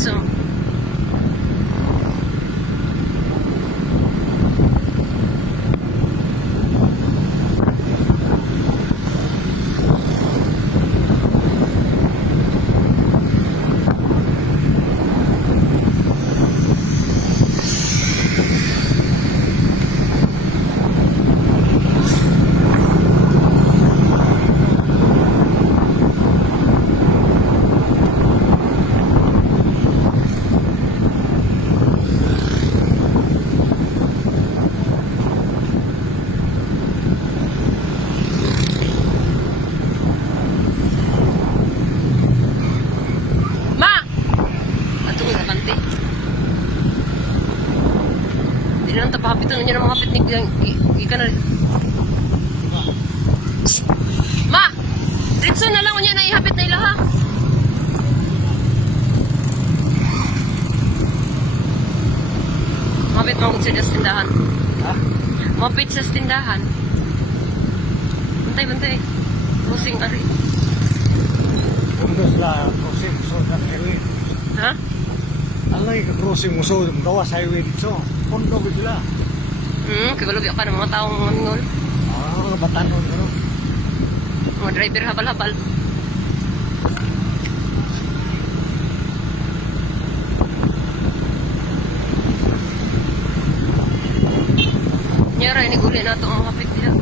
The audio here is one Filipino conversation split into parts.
diretso. Hindi na lang tapahapit na niya ng mga pitnik. Ika na rin. Ma! Ritso na lang niya na ihapit na ilaha. Mapit mga sa tindahan. Ha? Mapit sa tindahan. Bantay. Pusing ari. Pundos la crossing so sa highway. Ha? Alay ka crossing mo so gawas highway dito. Pundo bigla. Kagalubya ka ng mga taong mangol. Ah, batanon ano. Mga driver habal-habal. Nyara, iniguli na ito ang kapit niya.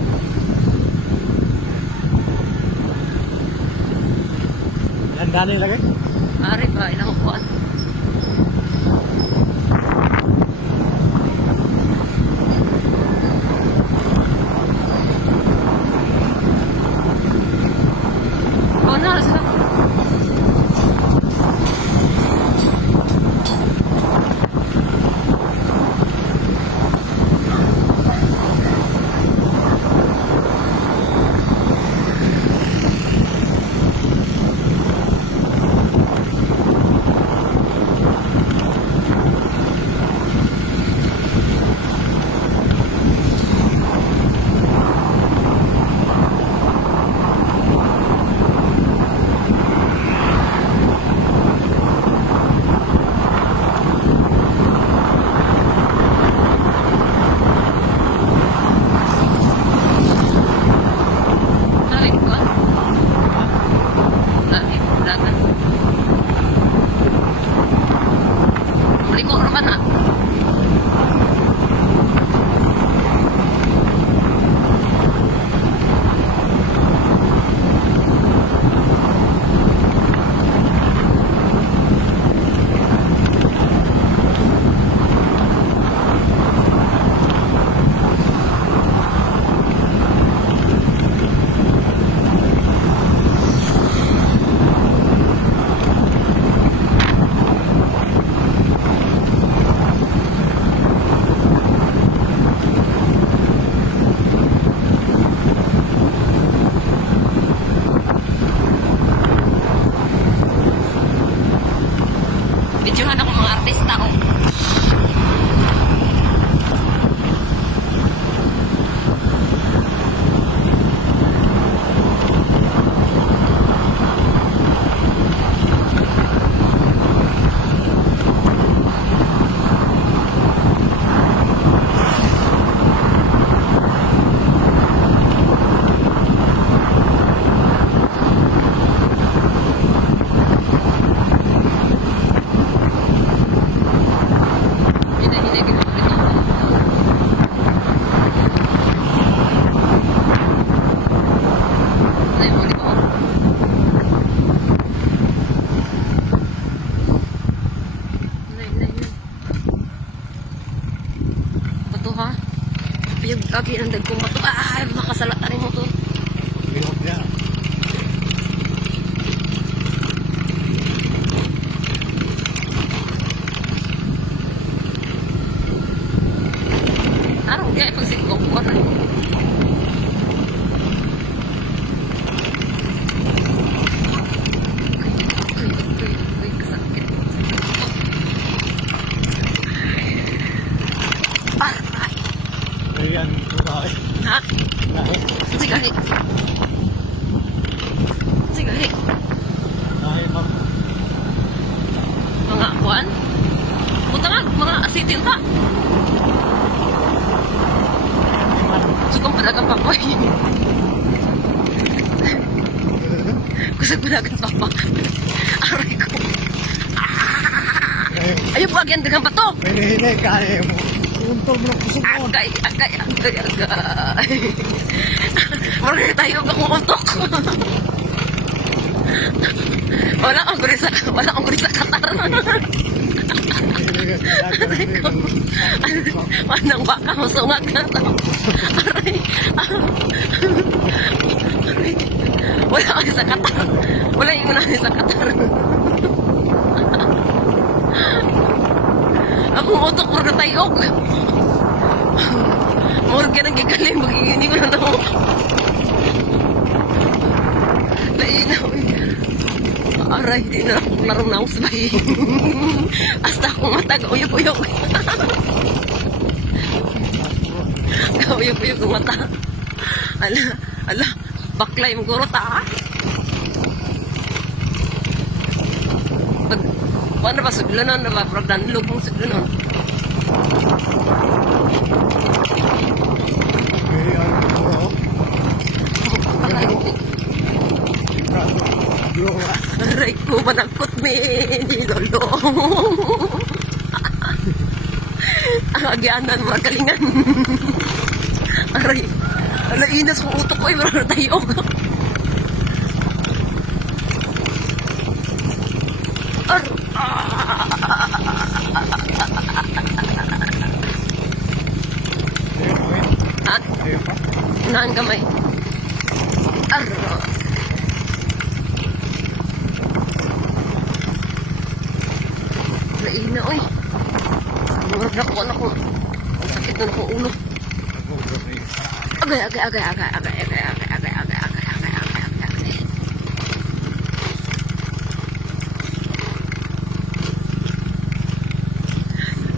Landani lagi? Ari ba, ilang kuwan. Oh, na sila. Videohan ako mga artista ko. Piyag lagi ang dagkong bato. Ay, makasalatan yung motor. Lihok niya. Araw, kaya pag sigong ko na. Ay, kasakit. Ayan, tumahay. Ha? Nahe. Sige, gali. Sige, gali. Nahe, ma'am. Mga kuwan. City ta. Sukang palagang papoy. Kusag palagang papa. Aray ko. Ayaw buwagyan dengan bato. Hinay, kaya mo. Untol mo ng kusog mo. Agay. Marami tayo kakuutok. Wala akong guri sa Qatar. Manang baka masungag na to. Aray. Wala ako sa Qatar. Wala yung unahin sa Qatar. Akong utok puro na tayog. Murag ka nang gigaling. Magiging ko na to. Lainaw. Aray, di na narunaw sa bahay. Hasta akong mata, gauyog-uyog. Gauyog-uyog ang mata. Ala, baklay mo guro ta. Paano ba suglanon na ba? Pagdanlog mong suglanon. Aray ko, manangkot me, nilolo. Agyanan, mga kalingan. Aray, alainas kong utok ko, marami tayo. Ha? Naan kamay. Laina, oy. Murag na ko. Ang sakit na akong ulo. Agay.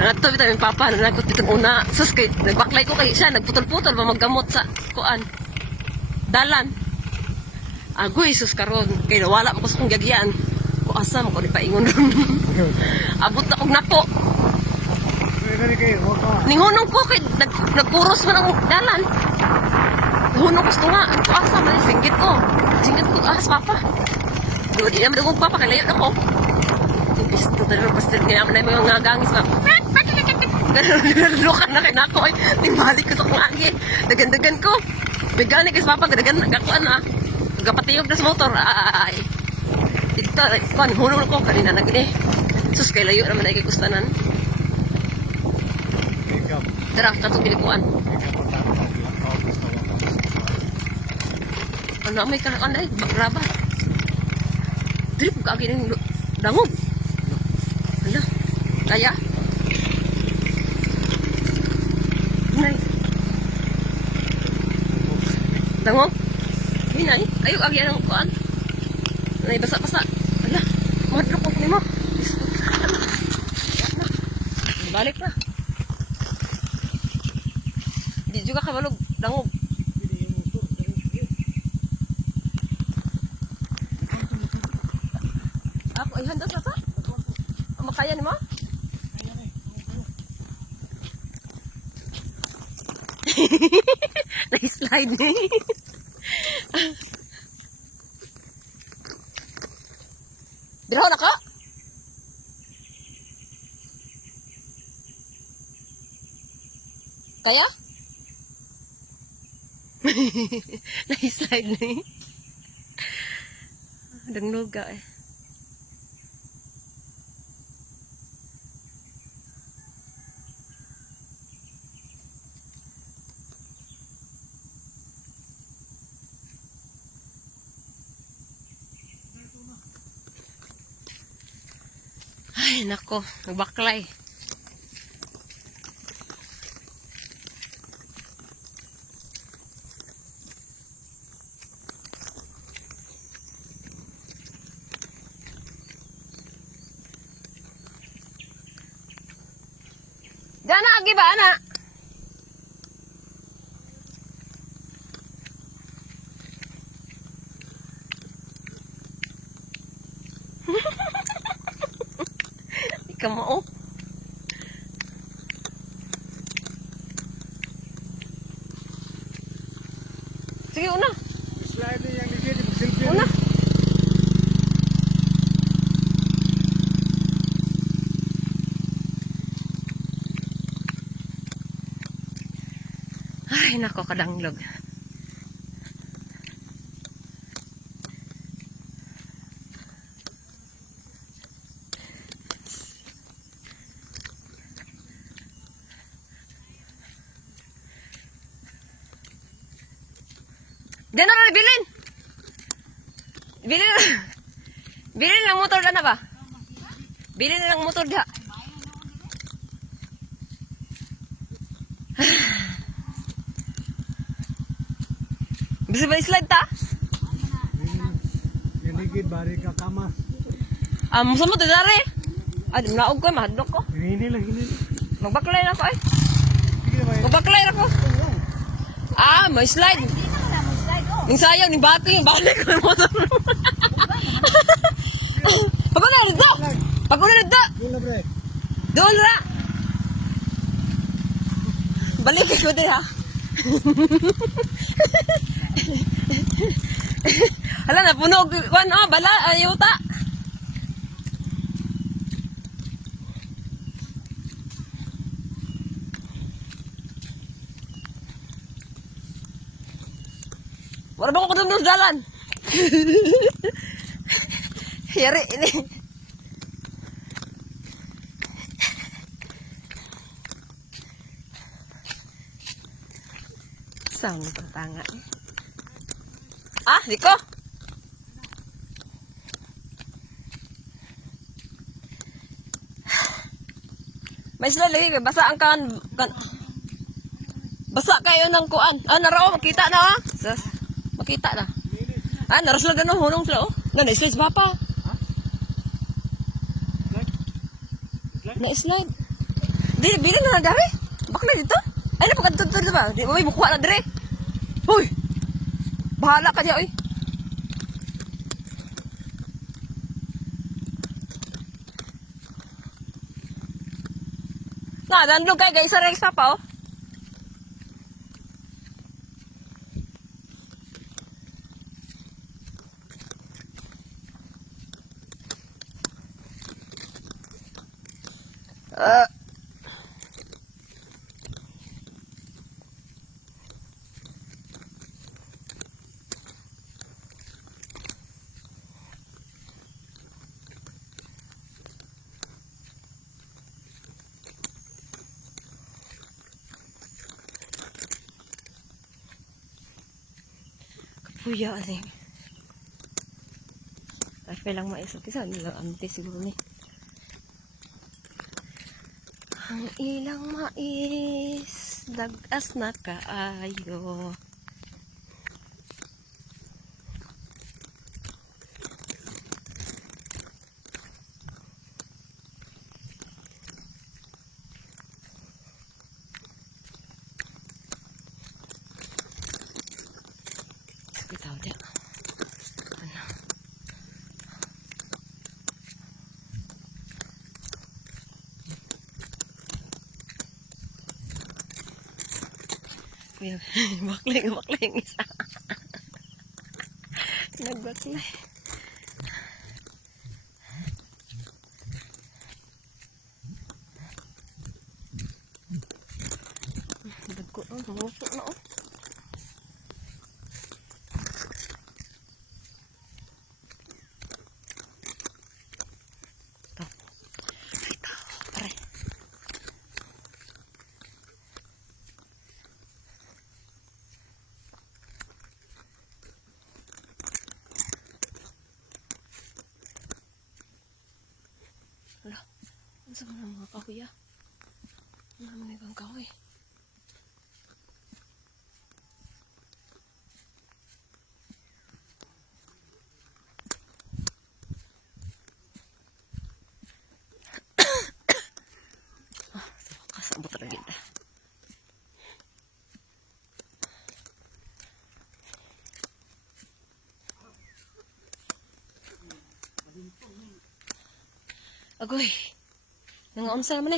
Nanato bitaw yung papa, nanagot itong una. Sus, nagbaklay ko kay siya, nagputol-putol, mamaggamot sa kuan. Dalan. Agoy, sus karon. Kaya wala mo ko sa kong gagyan. Kuasam ko, di pa ingon ron. Abot na kong napo. Ningunong ko, kay nagkuros man ang dalan. Hunong ko nga, kuasam, singgit ko. Singgit ko, ahas papa. Di naman akong papa, kalayo na ko. Pisto talaga pastil kaya na yung mga gangis ba. Lukan na kinako ay timbalik ko sa kungagi. Dagan-dagan ko. Bigani kay papa dagan gakuan na. Gapatiyog na sa motor. Ay. Dito kon hunong ko kanina na gini. Sus kay layo naman ay kay kustanan. Tara kato bilikuan. Ano may kan ay bagraba. Drip ka gini dangog. Ala, kaya? Nay. Dangog? Hinay, ayok agyan ang kuan. Nay, basa-basa. Ala, madrok ko ni mo. Balik na. Di juga kabalog, dangog. Ako ay handa sa ta? Makaya ni mo? Na-slide ni. Biraw na ka? Kaya? Na-slide ni. Dangluga eh. Ay, nako, nagbaklay. Dana, agi ba, ana? Ikaw mo, oh. Sige, una. Slide niya yung ligid, mag-selfie. Una. Ay, nako, kadanglog. Diyan na rin, bilin! Bilin! Bilin ng motor na ba? Bilin ng motor diha. Bisa ba slide ta? Yung ligid, bari ka kamas. Sama to dari. Naog ko, mahadlok ko. Hinili lang, hinili. Magbaklay na ako eh. Sige na ba yun? Magbaklay na ako. May slide. Yung sayang, yung bati, yung balik ko yung motor. Pag-una rito! Pag-una rito! Doon na, bre. Doon ra! Balik ko din ha. Hala na, puno. Bala, ayuta. Wala ba ko kudum jalan? Yari ini. Sang pertanga. Diko. May sila lagi kay basa ang kan. Basa kayo ng kuan. Naraw makita na Sus. Makita na. Naras lang ganun hunong sila Na-slide ba pa? Na-slide. Bilang na dari. Bakla dito. Ay, napagkatutur ba? Di mo may bukuha na dari. Hoy! Bahala ka niya, oy. Dandog kayo guys, sa Rex pa Puya kasi. Ay, lang maisok. Isa, nilang amti siguro ni. Ang ilang mais, dagas na kaayo. Bitaw dia. Baklay yung isa. Nagbaklay. Dagko muso na Wala. Ano sa mga kahoy Ano naman ibang kahoy? Kasabot lagi dah. Agoy. Nangaunsa man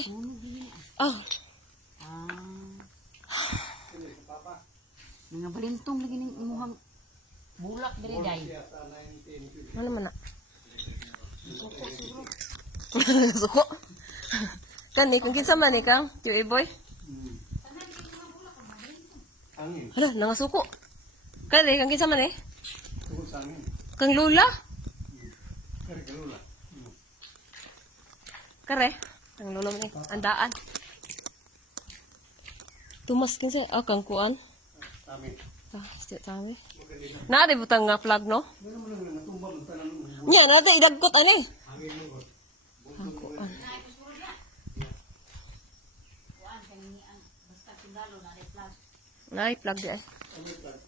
Mga balintong lagi ning imuhang bulak diri day. Ano man na? Suko. Kani, kung kinsa man ikaw, QA boy? Angin. Hala, nangasuko. Kani, kang kinsa man eh? Tungkol sa angin. Kang lula? Kaya kalula. Kare, kang lula man eh. Andaan. Tumas kinsa, kang kuan. Amin. Siya tami. Na di butang nga plug no? Ano mo naman natumbang ng tanan mo. Nya na di idagkot ani. Angin mo. Ang kuan. Kuan kani ang basta sundalo na plug. Nay plug di ay. Ano yung plan?